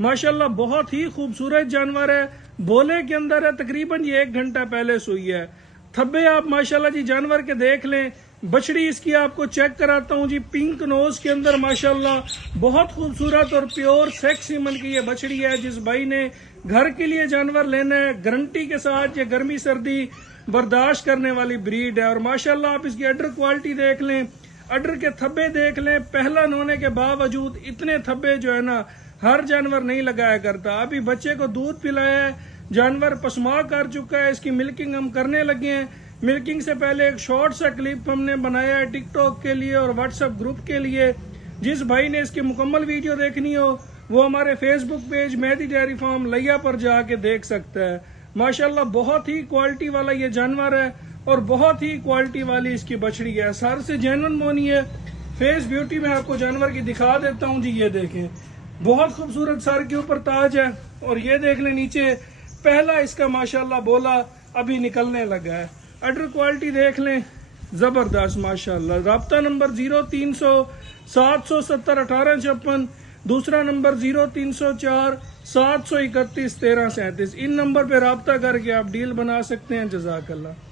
माशाल्लाह बहुत ही खूबसूरत जानवर है, बोले के अंदर है, तकरीबन ये 1 घंटा पहले सुई है। थब्बे आप माशाल्लाह जी जानवर के देख लें। बछड़ी इसकी आपको चेक कराता हूँ जी, पिंक नोज के अंदर माशाल्लाह बहुत खूबसूरत और प्योर सेक्स सीमन की ये बछड़ी है। जिस भाई ने घर के लिए जानवर लेना है, गारंटी के साथ ये गर्मी सर्दी बर्दाश्त करने वाली ब्रीड है। और माशाल्लाह आप इसकी अडर क्वालिटी देख लें, अडर के थब्बे देख लें। पहला होने के बावजूद इतने थब्बे जो है ना हर जानवर नहीं लगाया करता। अभी बच्चे को दूध पिलाया है, जानवर पसमा कर चुका है, इसकी मिल्किंग हम करने लगे हैं। मिल्किंग से पहले एक शॉर्ट सा क्लिप हमने बनाया है टिकटॉक के लिए और व्हाट्सएप ग्रुप के लिए। जिस भाई ने इसकी मुकम्मल वीडियो देखनी हो वो हमारे Facebook page Mehdi dairy farm लिया पर जाके देख सकता है। माशाल्लाह बहुत ही क्वालिटी वाला ये जानवर है और बहुत ही क्वालिटी वाली इसकी बछड़ी है। सर से जेन्युइन मोनी है। फेस ब्यूटी में आपको जानवर की दिखा देता हूँ जी, ये देखें बहुत खूबसूरत सर के ऊपर ताज है। और ये देख लें नीचे पहला इसका माशाल्लाह बोला अभी निकलने लगा है। अडर क्वालिटी देख लें जबरदस्त माशाल्लाह। राब्ता नंबर 0300 770 1856, दूसरा नंबर 0304 731 1337। इन नंबर पे राब्ता करके आप डील बना सकते हैं। जज़ाकल्लाह।